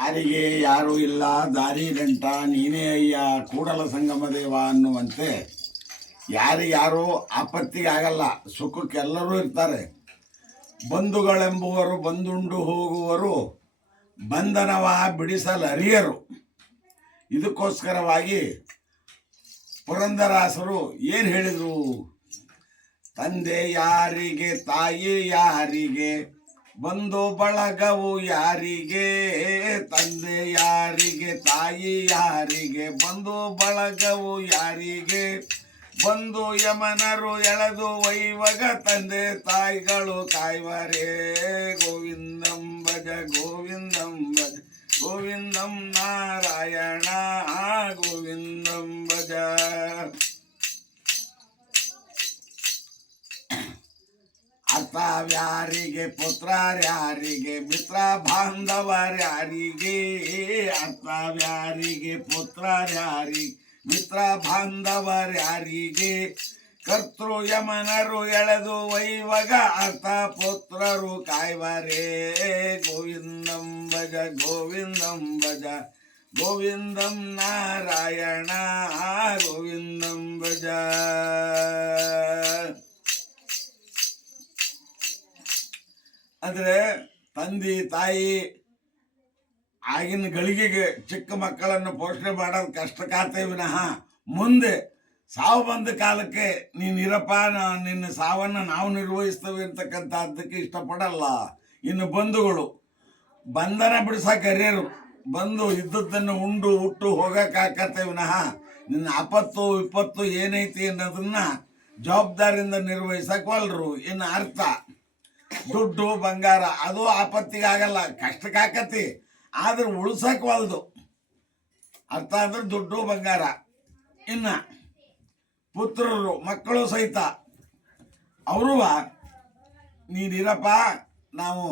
ಯಾರಿಗೆ ಯಾರೂ ಇಲ್ಲ ದಾರಿ ಗಂಟ ನೀನೇ ಅಯ್ಯ ಕೂಡಲ ಸಂಗಮ ದೇವ ಅನ್ನುವಂತೆ ಯಾರಿಗ್ಯಾರೂ ಆಪತ್ತಿಗಾಗಲ್ಲ, ಸುಖಕ್ಕೆಲ್ಲರೂ ಇರ್ತಾರೆ. ಬಂಧುಗಳೆಂಬುವರು ಬಂದುಂಡು ಹೋಗುವರು, ಬಂಧನವ ಬಿಡಿಸಲರಿಯರು. ಇದಕ್ಕೋಸ್ಕರವಾಗಿ ಪುರಂದರಾಸರು ಏನು ಹೇಳಿದರು? ತಂದೆ ಯಾರಿಗೆ, ತಾಯಿ ಯಾರಿಗೆ, ಬಂಧು ಬಳಗವು ಯಾರಿಗೆ? ತಂದೆ ಯಾರಿಗೆ, ತಾಯಿ ಯಾರಿಗೆ, ಬಂಧು ಬಳಗವು ಯಾರಿಗೆ? ಬಂಧು ಯಮನರು ಎಳೆದು ಒಯ್ಯುವಾಗ ತಂದೆ ತಾಯಿಗಳು ಕಾಯ್ವರೇ. ಗೋವಿಂದಂ ಭಜ ಗೋವಿಂದಂ ಭಜ ಗೋವಿಂದಂ ನಾರಾಯಣ ಗೋವಿಂದಂ ಭಜ. ಅರ್ಥವ್ಯಾರಿಗೆ, ಪುತ್ರರ್ಯಾರಿಗೆ, ಮಿತ್ರ ಬಾಂಧವರ್ಯಾರಿಗೆ? ಅರ್ಥವ್ಯಾರಿಗೆ, ಪುತ್ರರ್ಯಾರಿಗೆ, ಮಿತ್ರ ಬಾಂಧವರ್ಯಾರಿಗೆ? ಕರ್ತೃ ಯಮನರು ಎಳೆದು ಒಯ್ಯುವಾಗ ಅರ್ಥ ಪುತ್ರರು ಕಾಯ್ವರೇ. ಗೋವಿಂದಂ ಭಜ ಗೋವಿಂದಂ ಭಜ ಗೋವಿಂದಂ ನಾರಾಯಣ ಗೋವಿಂದಂ ಭಜ. ಅಂದರೆ ತಂದೆ ತಾಯಿ ಆಗಿನ ಗಳಿಗೆಗೆ ಚಿಕ್ಕ ಮಕ್ಕಳನ್ನು ಪೋಷಣೆ ಮಾಡೋದು ಕಷ್ಟಕಾಗ್ತೇ ವಿನಃ ಮುಂದೆ ಸಾವು ಬಂದ ಕಾಲಕ್ಕೆ ನೀನಿರಪ್ಪ, ನಿನ್ನ ಸಾವನ್ನು ನಾವು ನಿರ್ವಹಿಸ್ತೇವೆ ಅಂತಕ್ಕಂಥದ್ದಕ್ಕೆ ಇಷ್ಟಪಡಲ್ಲ. ಇನ್ನು ಬಂಧುಗಳು ಬಂಧನ ಬಿಡಿಸಕ್ಕೆ ಅರಿಯರು, ಬಂದು ಇದ್ದದ್ದನ್ನು ಉಂಡು ಹುಟ್ಟು ಹೋಗಕ್ಕಾಗತ್ತೆ ವಿನಃ ನಿನ್ನ ಆಪತ್ತು ವಿಪತ್ತು ಏನೈತಿ ಅನ್ನೋದನ್ನ ಜವಾಬ್ದಾರಿಯಿಂದ ನಿರ್ವಹಿಸಕ್ವಲ್ರು. ಇನ್ನು ಅರ್ಥ ದುಡ್ಡು ಬಂಗಾರ ಅದು ಆಪತ್ತಿಗಾಗಲ್ಲ, ಕಷ್ಟಕ್ಕಾಕತಿ, ಆದ್ರೆ ಉಳ್ಸಕ್ವಲ್ದು. ಅರ್ಥ ಅಂದ್ರೆ ದುಡ್ಡು ಬಂಗಾರ. ಇನ್ನು ಪುತ್ರರು ಮಕ್ಕಳು ಸಹಿತ ಅವರು ನೀನಿರಪ್ಪ, ನಾವು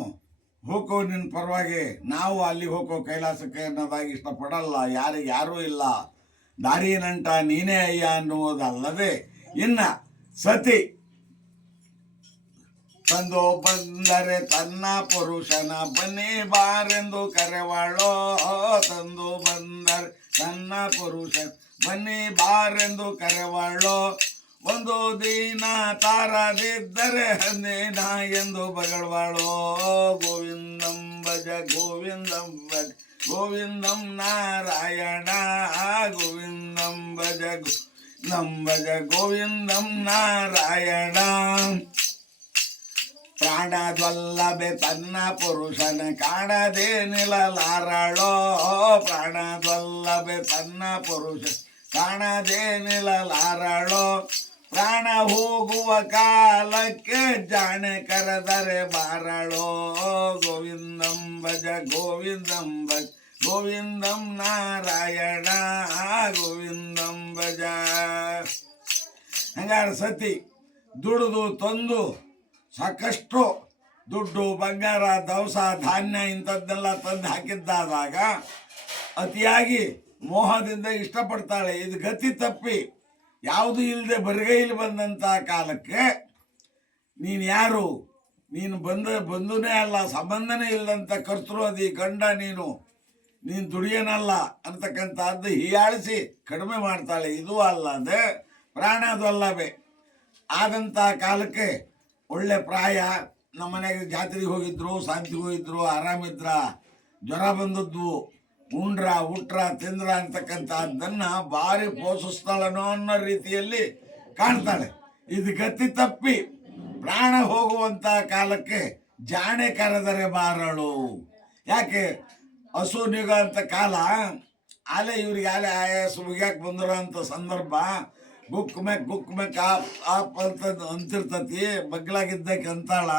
ಹೋಗೋ ನಿನ್ನ ಪರವಾಗಿ, ನಾವು ಅಲ್ಲಿ ಹೋಗೋ ಕೈಲಾಸಕ್ಕೆ ಅನ್ನೋದಾಗಿ ಇಷ್ಟಪಡಲ್ಲ. ಯಾರಿಗೆ ಯಾರೂ ಇಲ್ಲ, ದಾರಿ ನಂಟ ನೀನೇ ಅಯ್ಯ ಅನ್ನುವುದಲ್ಲದೆ ಇನ್ನು ಸತಿ ತಂದು ಬಂದರೆ ತನ್ನ ಪುರುಷನ ಬನ್ನಿ ಬಾರೆಂದು ಕರೆವಾಳೋ. ತಂದು ಬಂದರೆ ತನ್ನ ಪುರುಷ ಬನ್ನಿ ಬಾರೆಂದು ಕರೆವಾಳೋ. ಒಂದು ದಿನ ತಾರದಿದ್ದರೆ ಹಂದಿನ ಎಂದು ಬಗಳವಾಳೋ. ಗೋವಿಂದಂ ಭಜ ಗೋವಿಂದಂ ಭಜ ಗೋವಿಂದಂ ನಾರಾಯಣ ಗೋವಿಂದಂ ಭಜ ಗೋವಿಂದಂ ಭಜ ಗೋವಿಂದಂ ನಾರಾಯಣ. ಪ್ರಾಣದ್ವಲ್ಲಭೆ ತನ್ನ ಪುರುಷನ ಕಾಣದೆ ನಿಲ್ಲಲಾರಳೋ. ಪ್ರಾಣದ್ವಲ್ಲಭೆ ತನ್ನ ಪುರುಷ ಕಾಣದೆ ನಿಲ್ಲಲಾರಳೋ. ಪ್ರಾಣ ಹೋಗುವ ಕಾಲಕ್ಕೆ ಜಾಣೆ ಕರೆದರೆ ಬಾರಳೋ. ಗೋವಿಂದಂ ಭಜ ಗೋವಿಂದಂ ಭಜ ಗೋವಿಂದಂ ನಾರಾಯಣ ಗೋವಿಂದಂ ಭಜ. ಹಂಗಾರೆ ಸತಿ ದುಡಿದು ತಂದು ಸಾಕಷ್ಟು ದುಡ್ಡು ಬಂಗಾರ ದವಸ ಧಾನ್ಯ ಇಂಥದ್ದೆಲ್ಲ ತಂದು ಹಾಕಿದ್ದಾದಾಗ ಅತಿಯಾಗಿ ಮೋಹದಿಂದ ಇಷ್ಟಪಡ್ತಾಳೆ. ಇದು ಗತಿ ತಪ್ಪಿ ಯಾವುದು ಇಲ್ಲದೆ ಬರಿಗೈಲಿ ಬಂದಂಥ ಕಾಲಕ್ಕೆ ನೀನು ಯಾರು, ನೀನು ಬಂಧುನೇ ಅಲ್ಲ, ಸಂಬಂಧನೇ ಇಲ್ಲದಂಥ ಕರ್ತೃವಾದಿ ಗಂಡ, ನೀನು ದುಡಿಯನಲ್ಲ ಅಂತಕ್ಕಂಥದ್ದು ಹೀಯಾಳಿಸಿ ಕಡಿಮೆ ಮಾಡ್ತಾಳೆ. ಇದು ಅಲ್ಲದೆ ಪ್ರಾಣದಲ್ಲವೇ ಆದಂಥ ಕಾಲಕ್ಕೆ ಒಳ್ಳೆ ಪ್ರಾಯ, ನಮ್ಮ ಮನೆಗೆ ಜಾತ್ರೆಗೆ ಹೋಗಿದ್ರು, ಶಾಂತಿಗೆ ಹೋಗಿದ್ರು, ಆರಾಮಿದ್ರ, ಜ್ವರ ಬಂದದ್ದು, ಉಟ್ರ ತಿಂದ್ರ ಅಂತಕ್ಕಂಥದ್ದನ್ನು ಭಾರಿ ಪೋಷಿಸ್ತಾಳನೋ ಅನ್ನೋ ರೀತಿಯಲ್ಲಿ ಕಾಣ್ತಾಳೆ. ಇದು ಗತಿ ತಪ್ಪಿ ಪ್ರಾಣ ಹೋಗುವಂಥ ಕಾಲಕ್ಕೆ ಜಾಣೆ ಕರೆದರೆ ಬಾರಳು. ಯಾಕೆ ಹಸು ನಿಗೋ ಅಂತ ಕಾಲ ಆಲೆ ಇವ್ರಿಗೆ ಆಯಾಸ ಮುಗಿಯಾಕೆ ಬಂದಿರೋ ಅಂಥ ಸಂದರ್ಭ, ಗುಕ್ ಮೆಕ್ ಆಪ್ ಅಂತ ಅಂತಿರ್ತತಿ. ಬಗ್ಲಾಗಿದ್ದಕ್ಕೆ ಅಂತಾಳ,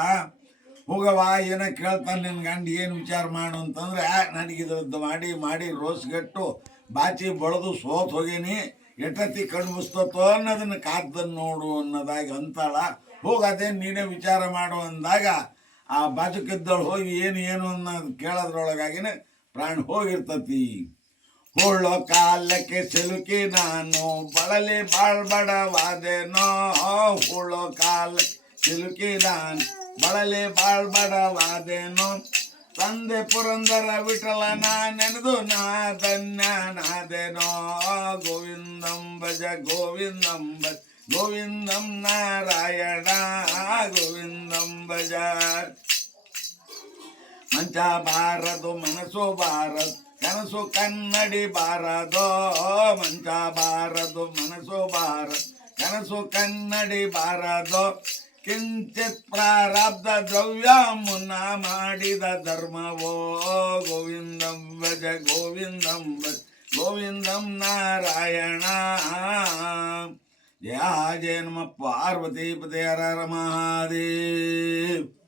ಹೋಗವ ಏನೋ ಕೇಳ್ತಾನೆ ನಿನ್ನ ಗಂಡ, ಏನು ವಿಚಾರ ಮಾಡು ಅಂತಂದ್ರೆ, ನನಗಿದ್ರದ್ದು ಮಾಡಿ ರೋಸ್ಗೆಟ್ಟು ಬಾಚಿ ಬಳದು ಸೋತ್ ಹೋಗೇನಿ, ಎಟ್ಟತಿ ಕಣ್ಣು ಮುಸ್ತೋ ಅನ್ನೋದನ್ನು ಕಾದ್ದನ್ನು ನೋಡು ಅನ್ನೋದಾಗಿ ಅಂತಾಳ. ಹೋಗದೇನು ನೀನೇ ವಿಚಾರ ಮಾಡು ಅಂದಾಗ ಆ ಬಾಜುಕಿದ್ದಳು ಹೋಗಿ ಏನು ಅನ್ನೋದು ಕೇಳೋದ್ರೊಳಗಾಗಿನೇ ಪ್ರಾಣ ಹೋಗಿರ್ತತಿ. ಹೋಳೋ ಕಾಲಕ್ಕೆ ಸಿಲುಕಿ ನಾನು ಬಳಲಿ ಬಾಳ್ಬಡವಾದೇನೋ. ಹೋಳೋ ಕಾಲ ಸಿಲುಕಿ ನಾನು ಬಳಲಿ ಬಾಳ್ಬಡವಾದೇನೋ. ತಂದೆ ಪುರಂದರ ವಿಠಲನ ನೆನೆದು ನಾ ಧನ್ಯನಾದೆನೋ. ಗೋವಿಂದಂ ಭಜ ಗೋವಿಂದಂ ಭಜ ಗೋವಿಂದಂ ನಾರಾಯಣ ಗೋವಿಂದಂ ಭಜ. ಮಂಚ ಬಾರದು ಮನಸ್ಸು ಬಾರದು ಕನಸು ಕನ್ನಡಿ ಬಾರದೋ. ಮಂಚ ಬಾರದು ಮನಸ್ಸು ಬಾರದು ಕನಸು ಕನ್ನಡಿ ಬಾರದೋ. ಕಿಂಚಿತ್ ಪ್ರಾರಬ್ಧ ದ್ರವ್ಯ ಮುನ್ನ ಮಾಡಿದ ಧರ್ಮವೋ. ಗೋವಿಂದಂ ಭಜ ಗೋವಿಂದಂ ಭಜ ಗೋವಿಂದಂ ನಾರಾಯಣ. ಜಯ ಜಯ ನಮ ಪಾರ್ವತೀಪತೆ ಹರ ಹರ ಮಹಾದೇವ್.